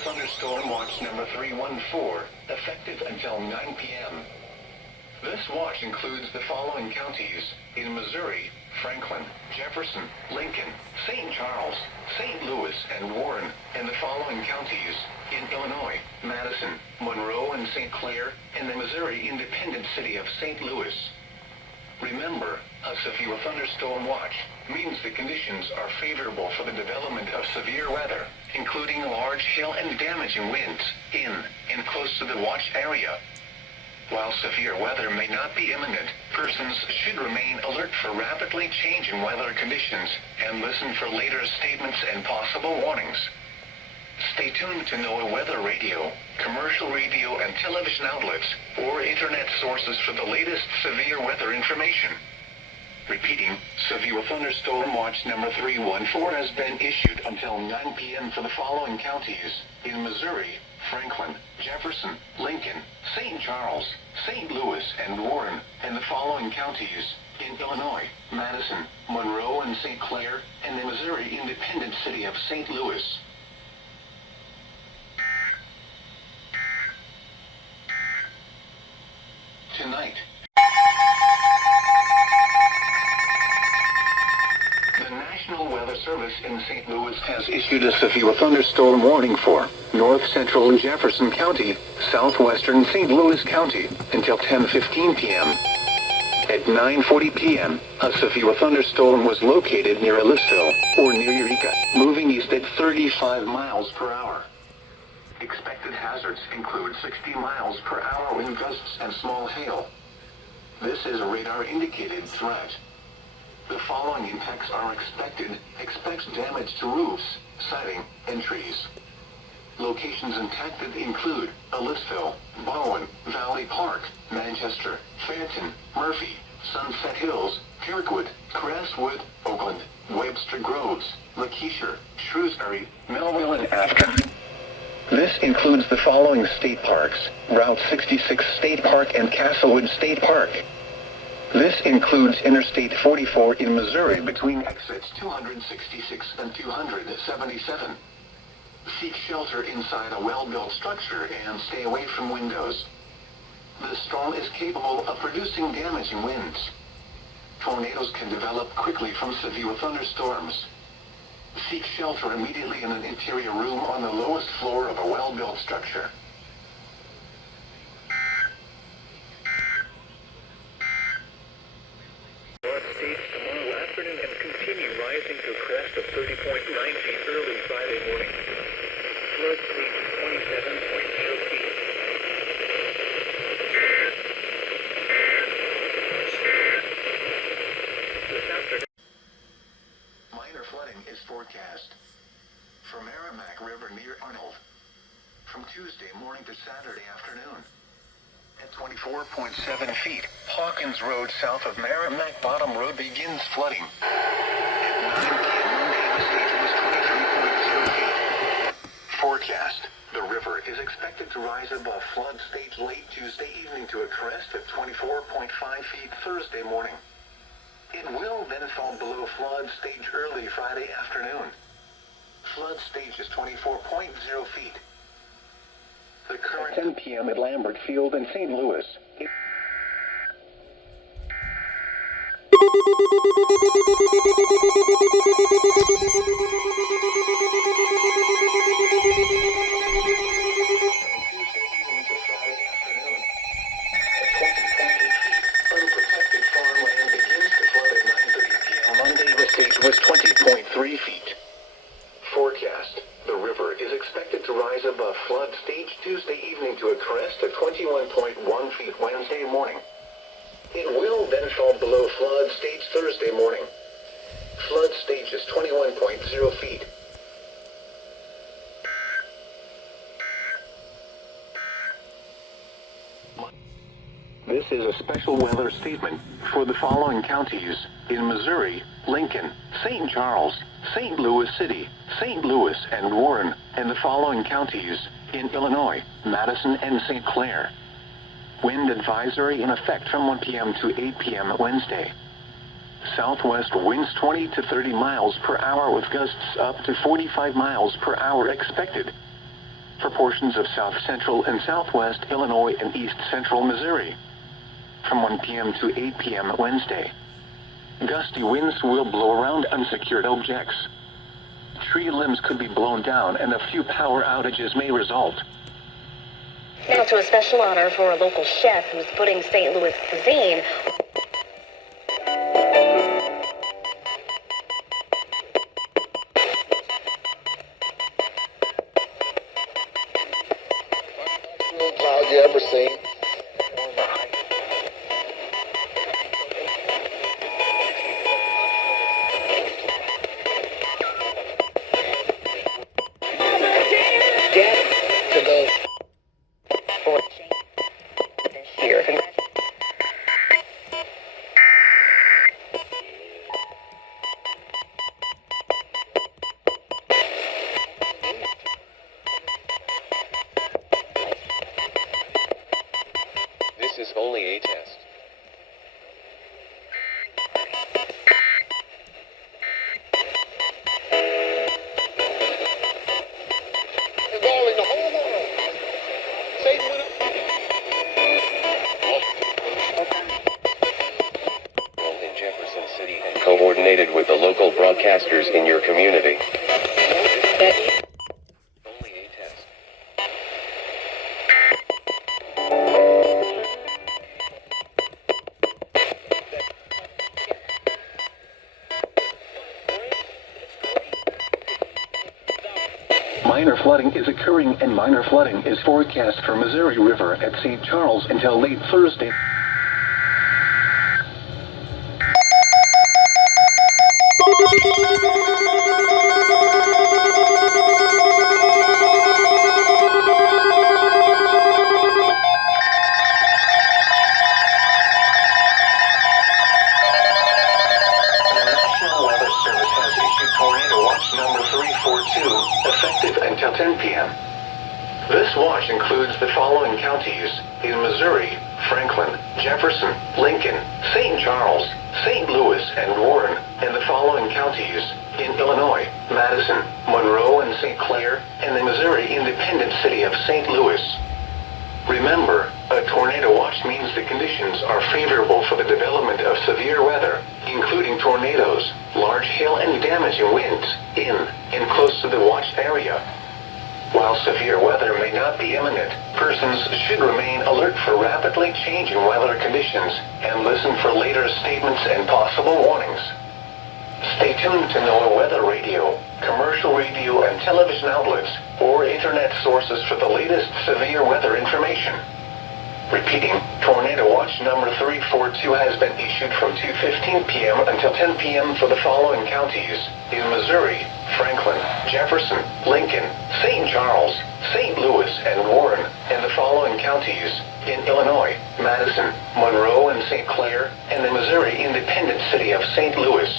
thunderstorm watch number 314, effective until 9 p.m. This watch includes the following counties in Missouri: Franklin, Jefferson, Lincoln, St. Charles, St. Louis, and Warren, and the following counties in Illinois: Madison, Monroe, and St. Clair, and the Missouri independent city of St. Louis. Remember, a severe thunderstorm watch means the conditions are favorable for the development of severe weather, including large hail and damaging winds in and close to the watch area. While severe weather may not be imminent, persons should remain alert for rapidly changing weather conditions and listen for later statements and possible warnings. Stay tuned to NOAA weather radio, commercial radio and television outlets, or internet sources for the latest severe weather information. Repeating, severe thunderstorm watch number 314 has been issued until 9 p.m. for the following counties in Missouri: Franklin, Jefferson, Lincoln, St. Charles, St. Louis, and Warren, and the following counties in Illinois: Madison, Monroe, and St. Clair, and the Missouri independent city of St. Louis. Tonight, the National Weather Service in St. Louis has issued a severe thunderstorm warning for north central Jefferson County, southwestern St. Louis County, until 10:15 p.m. At 9:40 p.m., a severe thunderstorm was located near Ellisville, or near Eureka, moving east at 35 miles per hour. Expected hazards include 60 miles per hour wind gusts and small hail. This is a radar-indicated threat. The following impacts are expected. Expect damage to roofs, siding, and trees. Locations impacted include Ellisville, Bowen, Valley Park, Manchester, Fenton, Murphy, Sunset Hills, Kirkwood, Crestwood, Oakland, Webster Groves, Lakeisha, Shrewsbury, Melville, and Afton. This includes the following state parks: Route 66 State Park and Castlewood State Park. This includes Interstate 44 in Missouri between exits 266 and 277. Seek shelter inside a well-built structure and stay away from windows. The storm is capable of producing damaging winds. Tornadoes can develop quickly from severe thunderstorms. Seek shelter immediately in an interior room on the lowest floor of a well-built structure. Flood stage tomorrow afternoon and continue rising to a crest of 30.9 feet early Friday morning. Flood stage 27.0 feet. This afternoon, Minor flooding is forecast from Merrimack River near Arnold from Tuesday morning to Saturday afternoon. At 24.7 feet, Hawkins Road south of Merrimack Bottom Road begins flooding. At 9 p.m. Monday, the stage was 23.0 feet. Forecast: the river is expected to rise above flood stage late Tuesday evening to a crest of 24.5 feet Thursday morning. It will then fall below flood stage early Friday afternoon. Flood stage is 24.0 feet. The current 10 p.m. at Lambert Field in St. Louis. Unprotected farmland begins to flood at 9:30 p.m. Monday, the stage was 20.3 feet. Forecast: the river is expected to rise above flood stage Tuesday evening to a crest of 21.1 feet Wednesday morning. It will then fall below flood stage Thursday morning. Flood stage is 21.0 feet. This is a special weather statement for the following counties in Missouri: Lincoln, St. Charles, St. Louis City, St. Louis, and Warren, and the following counties in Illinois: Madison and St. Clair. Wind advisory in effect from 1 p.m. to 8 p.m. Wednesday. Southwest winds 20 to 30 miles per hour with gusts up to 45 miles per hour expected. for portions of south central and southwest Illinois and east central Missouri from 1 p.m. to 8 p.m. Wednesday. Gusty winds will blow around unsecured objects. Tree limbs could be blown down and a few power outages may result. Now to a special honor for a local chef who's putting St. Louis cuisine. Cloud you ever seen? To go For this year. This is only a test. involving the whole world. Satan went up. In Jefferson City and coordinated with the local broadcasters in your community. Only a test. Minor flooding is occurring and minor flooding is forecast for Missouri River at St. Charles until late Thursday. Tornado Watch number 342, effective until 10 p.m. This watch includes the following counties in Missouri: Franklin, Jefferson, Lincoln, St. Charles, St. Louis, and Warren, and the following counties in Illinois: Madison, Monroe, and St. Clair, and the Missouri independent city of St. Louis. Remember, a tornado watch means the conditions are favorable for the development of severe weather, including tornadoes, large hail, and damaging winds in and close to the watched area. While severe weather may not be imminent, persons should remain alert for rapidly changing weather conditions and listen for later statements and possible warnings. Stay tuned to NOAA weather radio, commercial radio and television outlets, or internet sources for the latest severe weather information. Repeating, Tornado Watch number 342 has been issued from 2:15 p.m. until 10 p.m. for the following counties in Missouri: Franklin, Jefferson, Lincoln, St. Charles, St. Louis, and Warren, and the following counties in Illinois: Madison, Monroe, and St. Clair, and the Missouri independent city of St. Louis.